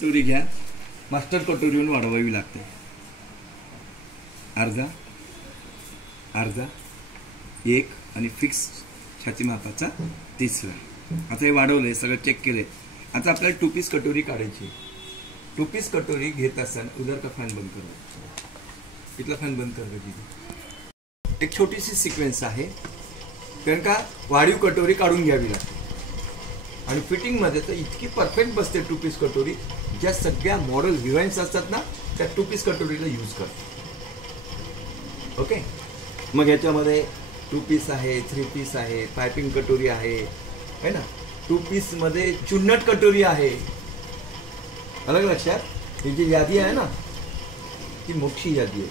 कटोरी घ्या, मास्टर कटोरीहून वाढवावी लागते. अर्धा अर्धा एक आणि फिक्स छाती मापाचा तिसरा. आता हे वाढवलंय, सगळं चेक केलंय. आता आपल्याला 2 पीस कटोरी काढायची. 2 पीस कटोरी घेत असताना उधर का फॅन बंद करा, इथला फॅन बंद कर तिथे. एक छोटीशी सिक्वेन्स आहे, कारण का वाढीव कटोरी काढून घ्यावी लागते आणि फिटिंग मध्ये तर इतकी परफेक्ट बसते 2 पीस कटोरी. ज्या सगळ्या मॉडेल हिरोईन्स असतात ना, त्या 2 पीस कटोरीला यूज करतात. ओके, मग ह्याच्यामध्ये 2 पीस आहे, 3 पीस आहे, पायपिंग कटोरी आहे, है ना. 2 पीस मध्ये चुन्नट कटोरी आहे. अलग लक्षात, ही जी यादी आहे ना, ती मोठी यादी आहे,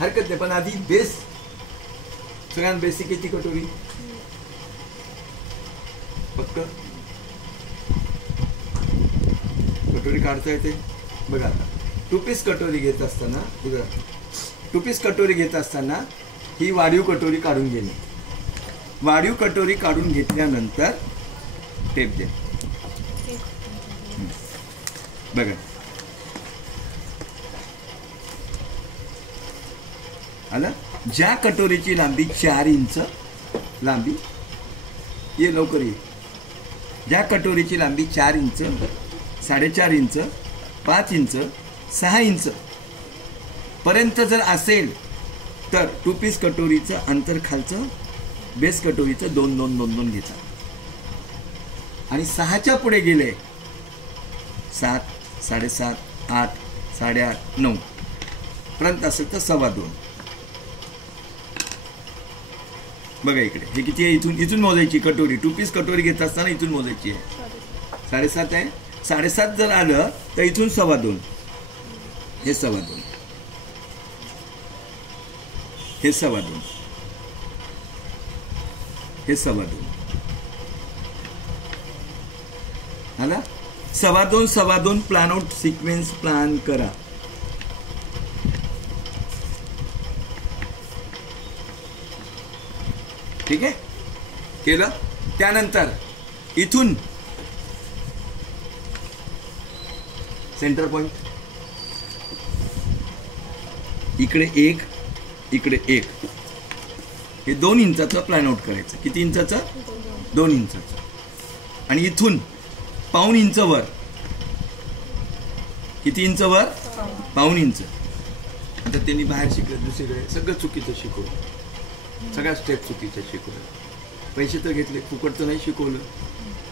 हरकत नाही. पण आधी बेस, सगळ्यात बेसिक आहे ती कटोरी. फक्त कटोरी काढता येते बघा. आता 2 पीस कटोरी घेत असताना, 2 पीस कटोरी घेत असताना ही वाढीव कटोरी काढून घेणे. वाढीव कटोरी काढून घेतल्यानंतर टेप द्या. बघा, आला. ज्या कटोरीची लांबी 4 इंच लांबी, ये लवकर ये. ज्या कटोरीची लांबी 4 इंच, 4.5 इंच, 5 इंच, 6 इंच पर्यंत जर असेल तर 2 पीस कटोरीचं अंतर खालचं बेस कटोरीचं 2-2-2-2 घ्यायचं. आणि 6च्या पुढे गेले 7, 7.5, 8, 8.5, 9 पर्यंत असेल तर 2.25. बघा इकडे हे किती आहे, इथून मोजायची कटोरी. 2 पीस कटोरी घेत असताना इथून मोजायची आहे. 7.5 आहे. 7.5 जर आलं तर इथून 2.25. हे 2.25, हे 2.25, हे 2.25 आला. 2.25 प्लॅन आउट सिक्वेन्स प्लॅन करा. ठीक आहे, केलं. त्यानंतर इथून सेंटर पॉइंट, इकडे 1, इकडे 1, हे 2 इंचाचं प्लॅन आउट करायचं. किती इंचाचं? 2 इंचाचं. आणि इथून 1.25 इंच वर. किती इंच वर? 1.25 इंच. आता त्यांनी बाहेर शिकलं, दुसरीकडे सगळं चुकीचं शिकवलं, सगळ्या स्टेप चुकीच्या शिकवलं. पैसे तर घेतले, फुकट तर नाही शिकवलं,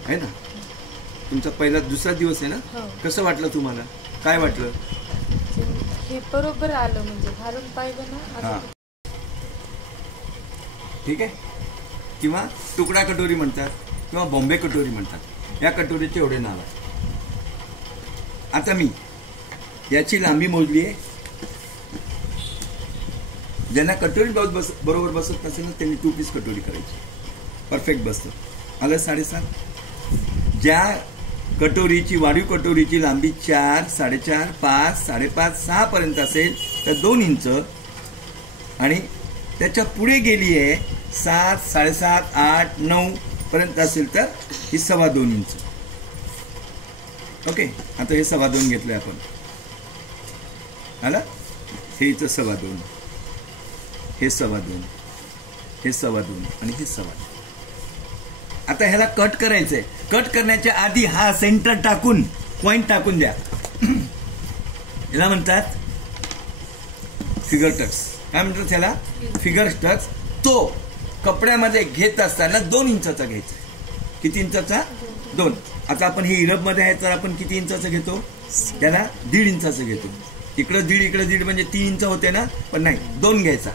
आहे ना. तुमचा पहिला दुसरा दिवस आहे ना. कसं वाटलं तुम्हाला? काय वाटलं? हे बरोबर आलं, म्हणजे घालून पाहिजे ना. हा, ठीक आहे. किंवा तुकडा कटोरी म्हणतात, किंवा बॉम्बे कटोरी म्हणतात. या कटोरीचे एवढे नाव आहे. आता मी याची लांबी मोजली आहे. ज्यांना कटोरी बरोबर बसत नसेल ना, त्यांनी 2 पीस कटोरी करायची, परफेक्ट बसतं. आलं 7.5. ज्या कटोरीची, वाढीव कटोरीची लांबी 4, 4.5, 5, 5.5, 6 पर्यंत असेल तर 2 इंच, आणि त्याच्या पुढे गेली आहे 7, 7.5, 8, 9 पर्यंत असेल तर ही 2.25 इंच. ओके, आता हे 2.25 घेतले आपण. आला. हे इथं 2.25, हे 2.25, हे 2.25 आणि हे 2.25. आता ह्याला कट करायचंय. कट करण्याच्या आधी हा सेंटर टाकून, पॉइंट टाकून द्या. याला म्हणतात फिगर टक्स. काय म्हणतात त्याला? Figure tucks. तो कपड्यामध्ये घेत असताना 2 इंचाचा घ्यायचा. किती इंचाचा? 2. आता आपण हे इरब मध्ये आहे तर आपण किती इंचाचं घेतो? त्याला 1.5 इंचाचं घेतो. इकडं 1.5, इकडे 1.5 म्हणजे 3 इंच होते ना. पण नाही, 2 घ्यायचा.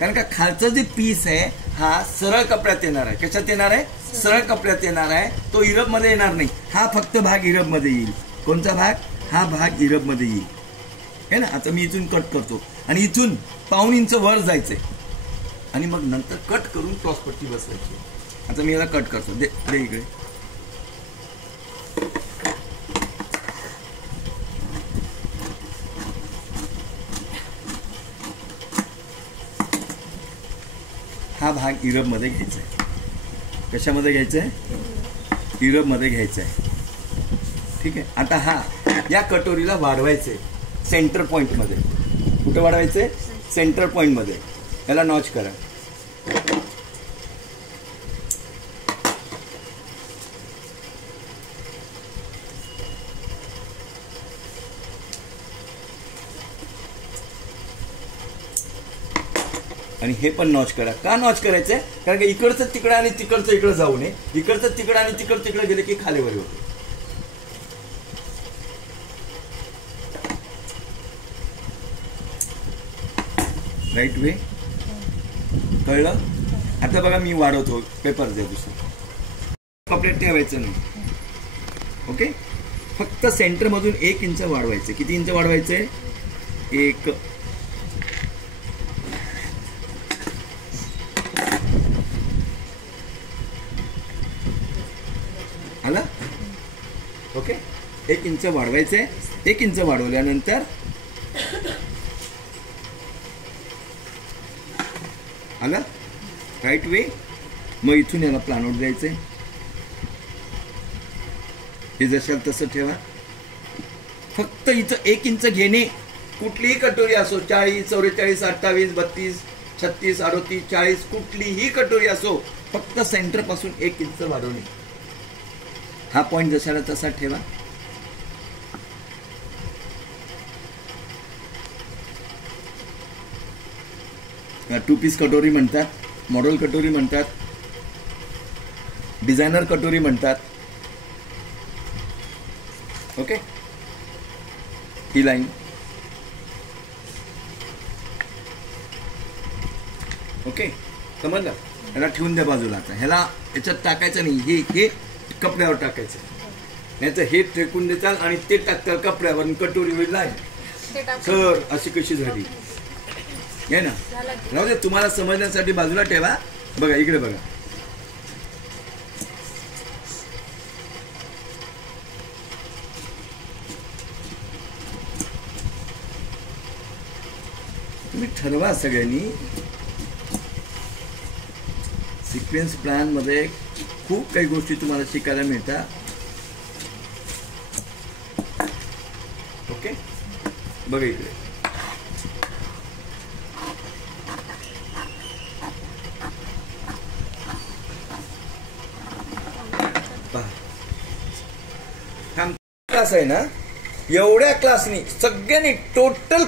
कारण का खालचा जे पीस आहे हा सरळ कपड्यात येणार आहे. कशात येणार आहे? सरळ कपड्यात येणार आहे. तो इरब मध्ये येणार नाही. हा फक्त भाग इरब मध्ये येईल. कोणता भाग? हा भाग इरब मध्ये येईल, है ना. आता मी इथून कट करतो आणि इथून 1.25 इंच वर जायचंय आणि मग नंतर कट करून क्रॉस पट्टी बसवायची. आता मी याला कट करतो. दे इकडे. हा भाग इरब मध्ये घ्यायचा आहे. कशामध्ये घ्यायचं आहे? इरब मध्ये घ्यायचं आहे. ठीक आहे. आता हा या कटोरीला वाढवायचे सेंटर पॉइंट मध्ये. कुठे वाढवायचे? सेंटर पॉइंट मध्ये. याला नॉच करा. आणि हे पण नॉच करा. का नॉच करायचंय? कारण की इकडचं तिकडं आणि तिकडचं इकडं जाऊ नये. इकडचं तिकडं आणि तिकडं तिकडं गेले की खालीवर होते. Right way. कळलं? आता बघा मी वाढवतो. पेपर द्या दुसरं. कपड्यात ठेवायचं नाही. ओके. फक्त सेंटर मधून 1 इंच वाढवायचे. किती इंच वाढवायचे? 1. आला? ओके. 1 इंच वाढवायचे. 1 इंच वाढवल्यानंतर आला राईट वे. मग इथून याला प्लानआउट द्यायचे. हे जशाल तसं ठेवा. फक्त इथं 1 इंच घेणे. कुठलीही कटोरी असो, 40, 44, 28, 32, 36, 38, 40, कुठलीही कटोरी असो, फक्त सेंटर पासून 1 इंच वाढवणे. हा पॉइंट जशाला तसा ठेवा. या 2 पीस कटोरी म्हणतात, मॉडेल कटोरी म्हणतात, डिझायनर कटोरी म्हणतात. ओके. ही लाईन ओके. समजलं? ह्याला ठेवून द्या बाजूला. आता ह्याला याच्यात टाकायचं नाही. हे कपड्यावर टाकायचं. नाहीतर हे टेकून देताल आणि ते टाकताल कपड्यावर. कटोरी होईल लाईन. सर अशी कशी झाली आहे ना? राहू दे. तुम्हाला समजण्यासाठी बाजूला ठेवा. बघा इकडे बघा. तुम्ही ठरवा सगळ्यांनी. सिक्वेन्स प्लॅन मध्ये खूप काही गोष्टी तुम्हाला शिकायला मिळतात. ओके. बघा इकडे. क्लास आहे ना, एवढ्या क्लासनी सगळ्यांनी टोटल